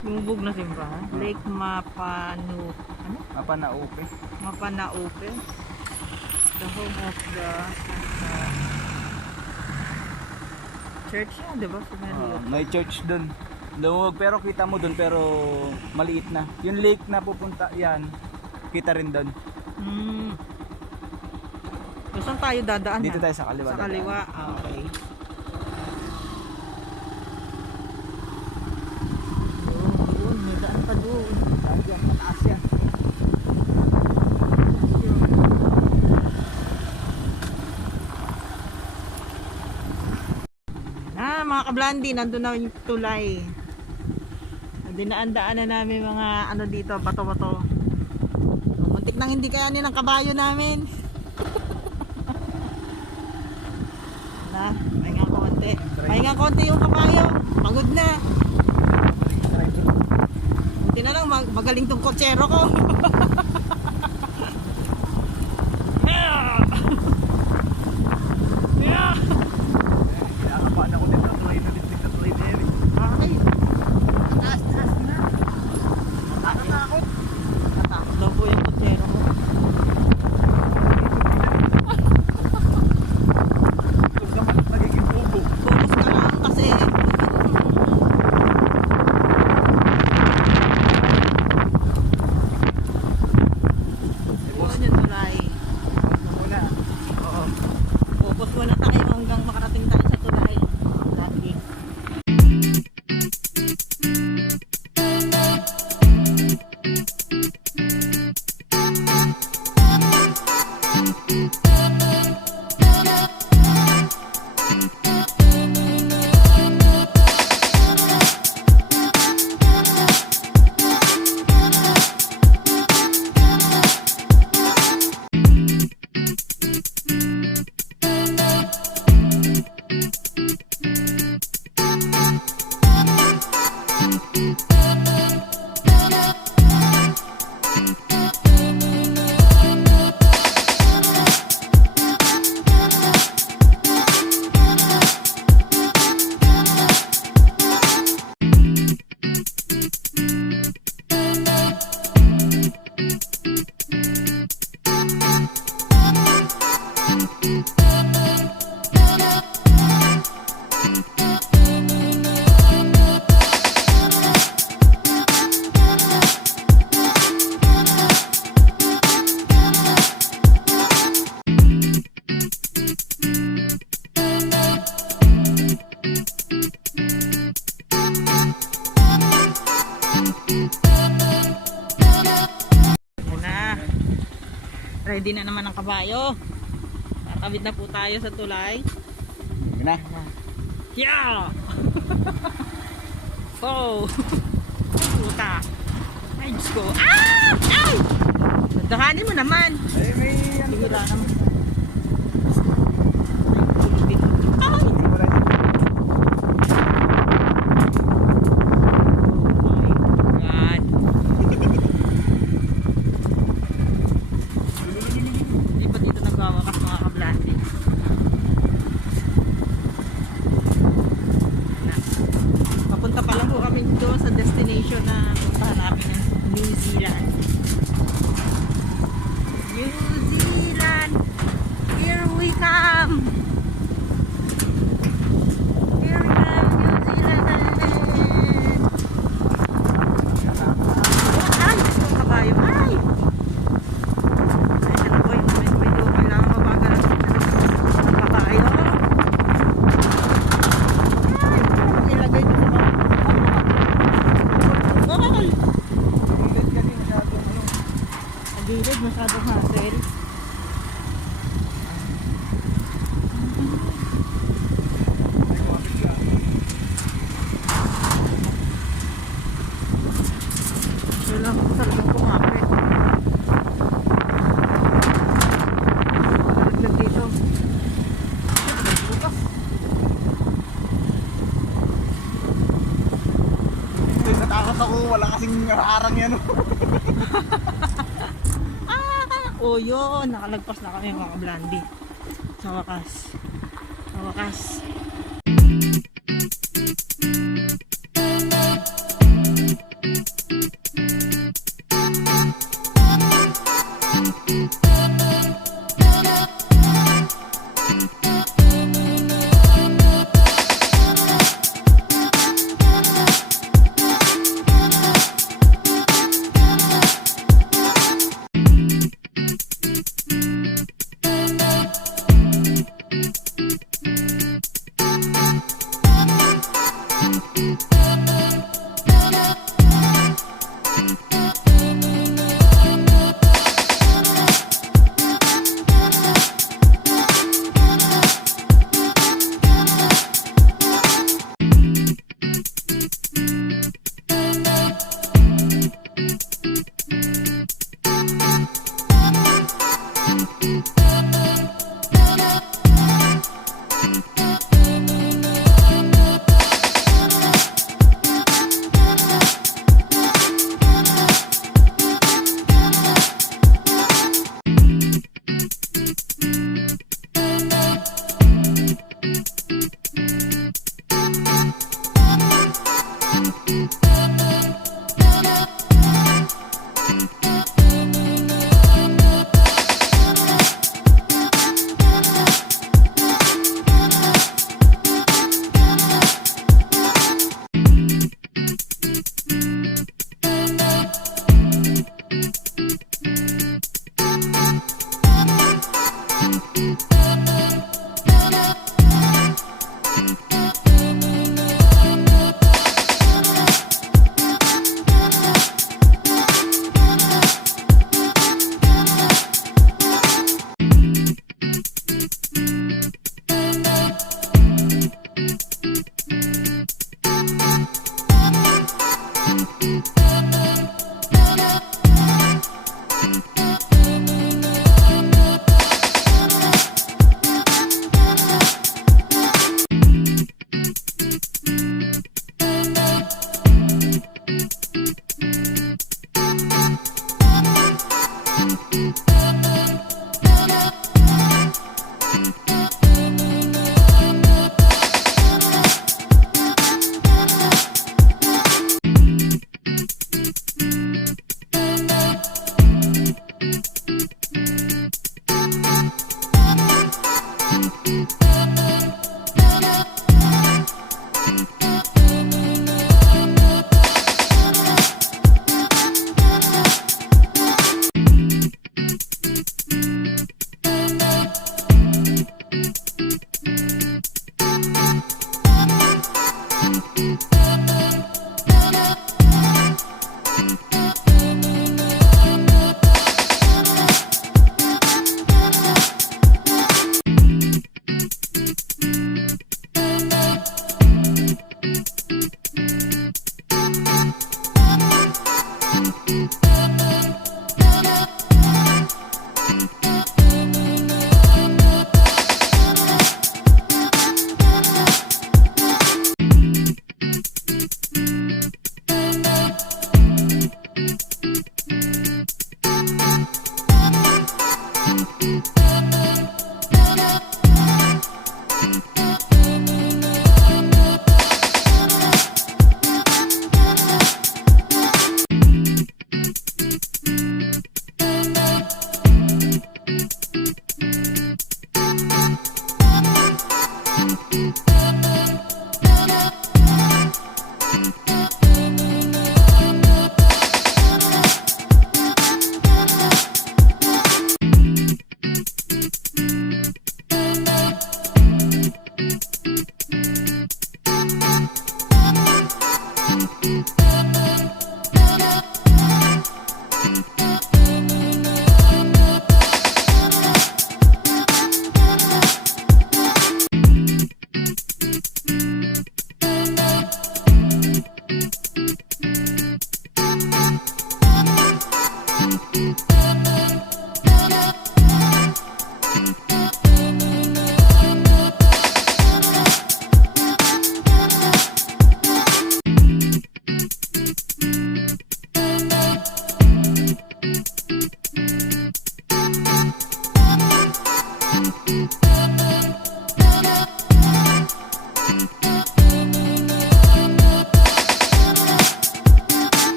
Lumubog na simbahan. Lake Mapanaupe. Mapanaupe. The home of the church yan, diba? May church dun. Lumubog, pero kita mo dun, pero maliit na. Yung lake na pupunta, yan, kita rin dun. Saan tayo dadaan? Dito tayo sa kaliwa. Sa kaliwa, okay. Doon, may daan pa doon. Diyan, mataas yan. Mga kablandi, nandun na yung tulay. Dinaan-daan na namin mga ano dito, bato-bato. Muntik nang hindi kayanin ng kabayo namin. Na, pahinga konti yung kabayo. Pagod na. Buti na lang magaling tong kotsero ko. Ready na naman ang kabayo. Tatawid na po tayo sa tulay. Yun na. Yeah! Oh! Puta! Ay, Diyos ko. Ah! Ay! Dahanin mo naman. Ay, may ano. Bihira naman. Ay! Hindi pa dito nagwawakas mga kablandi. Papunta pa lang po kami doon sa destination na puntahan namin ng New Zealand. New Zealand! Here we come! Here we come, New Zealand! Ay! Itong kabayo! Ay! Ay, ano po yun? Medyo kailangan mabagal ang kabayo. Ay! Ilagay ko sa mga. Bakal! Gilid kasi masyadong ano. Ang gilid, masyadong hassle. Ay, kumapit ka. Kailangan ko talagang kumapit. Laglag dito. Bukas. Ay, natakot ako. Wala kasing harang yan. Oh, yun. Nakalagpas na kami mga kablandi. Sa wakas. Sa wakas.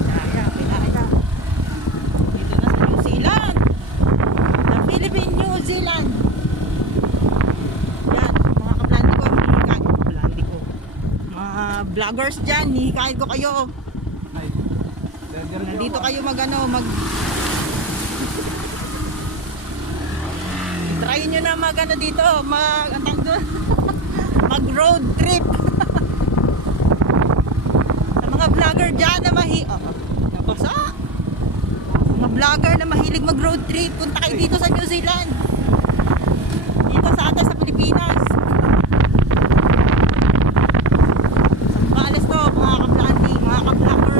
Pilaya, Pilaya. Dito na sa New Zealand. The Philippine New Zealand. Yan, mga kablandi ko, hihikain ko, kablandi ko. Mga vloggers dyan, hihikain ko kayo. Ay, burger Nandito joke. kayo try nyo na dito, mag road trip. Sa mga vlogger dyan na nabasa. Mga vlogger na mahilig mag road trip, punta kayo dito sa New Zealand. Dito sa atin sa Pilipinas. Sambales to, mga kablandi, mga ka-vlogger.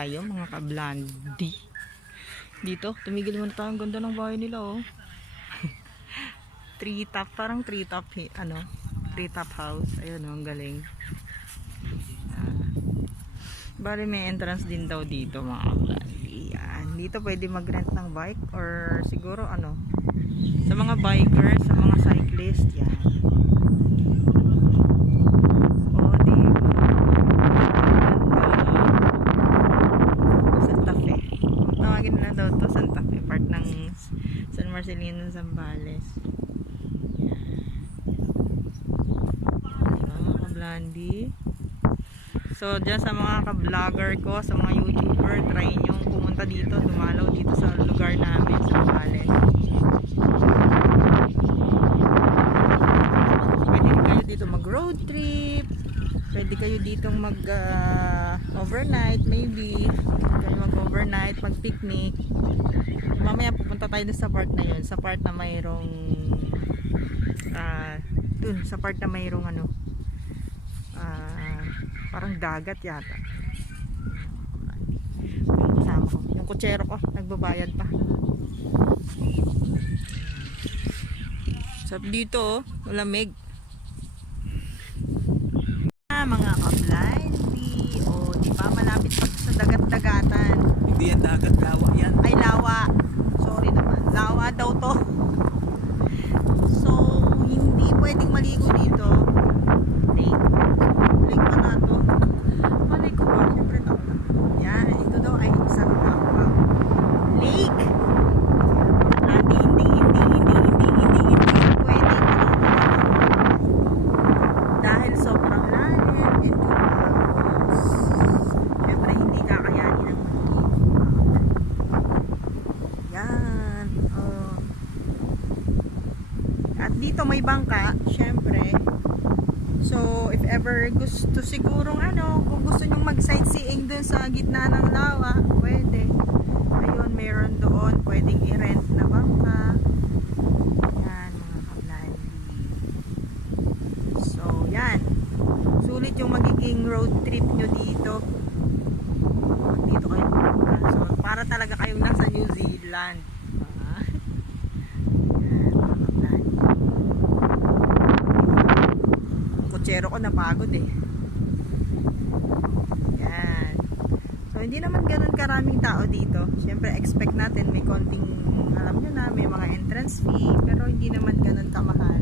tayo mga kablandi. Dito, tumigil muna tayo. Ang ganda ng bahay nila oh. Tree top, parang tree top tree top house. Ayun oh, ang galing. Bali may entrance din daw dito mga kablandi. Yan. Dito pwede mag-rent ng bike or siguro sa mga bikers, sa mga cyclist. Yan. Oh, Santa Fe. Tawagin na daw to Santa Fe. Part ng San Marcelino, Zambales. Yan. Mga kablandi. So, dyan sa mga ka-vlogger ko, sa mga YouTuber, try nyo pumunta dito, dumalaw dito sa lugar namin, sa Zambales. Pwede kayo dito mag-road trip. Pwede kayo dito mag-overnight, maybe. Pwede kayo mag-overnight, mag-picnic. Mamaya pupunta tayo dun sa part na yun. Sa part na mayroong dun, sa part na mayroong parang dagat yata. Yung kasama ko, yung kutsero ko nagbabayad pa. So dito malamig. Mga kablandi, di ba malapit pa sa dagat-dagatan. Hindi yan dagat, lawa yan. Ay lawa, sorry naman, lawa daw to. So hindi pwedeng maligo dito. Lake pa na to. Malay ko ba? Siyempre to. Yan, ito daw ay isang tawag lake. Hindi pwede. Dahil sobrang lalim and siyempre hindi kakayanin ng yan. At dito may bangka, siyempre. So, if ever gusto sigurong kung gusto nyong mag-sightseeing dun sa gitna ng lawa, pwede. Ayun, meron doon. Pwedeng i-rent na bangka. Yan, mga kablandi. So, yan. Sulit yung magiging road trip nyo dito. Dito kayo pumunta. So, para talaga kayong nasa New Zealand. Kutsero ko napagod yan. So hindi naman ganun karaming tao dito. Siyempre expect natin may konting, alam nyo na, may mga entrance fee, pero hindi naman ganun kamahal.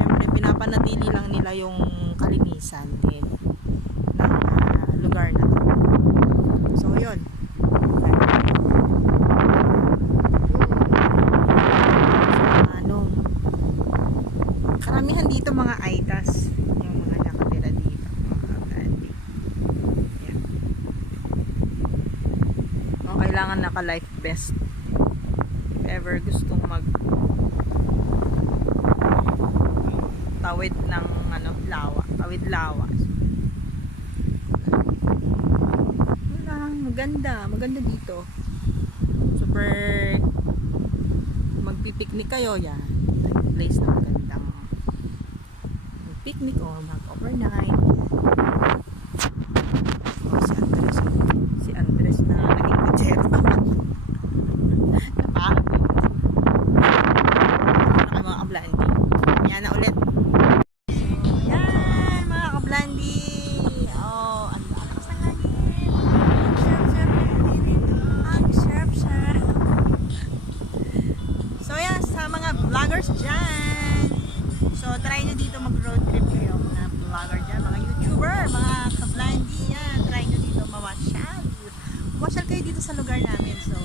Siyempre pinapanatili lang nila yung kalinisan din ng lugar na to. So yun, karamihan dito mga aitas yung mga nakatira dito, mga kablandi. Yan. O, kailangan naka life vest if ever gustong mag tawid ng lawa, tawid lawa. Maganda dito, super. Magpipiknik kayo, yan place na magandang picnic or mag-overnight. Si Andres na naging kutsero. Napakapit. Ano mga kablandi? Yan na ulit. Yan mga kablandi. Ang lakas ng hangin. Ang sharp. So yan, sa mga vloggers dyan. So try nyo dito mag-road trip kayo, mga vlogger dyan, mga YouTuber, mga kablandi yan. Try nyo dito mawasyal. Mawasyal kayo dito sa lugar namin. So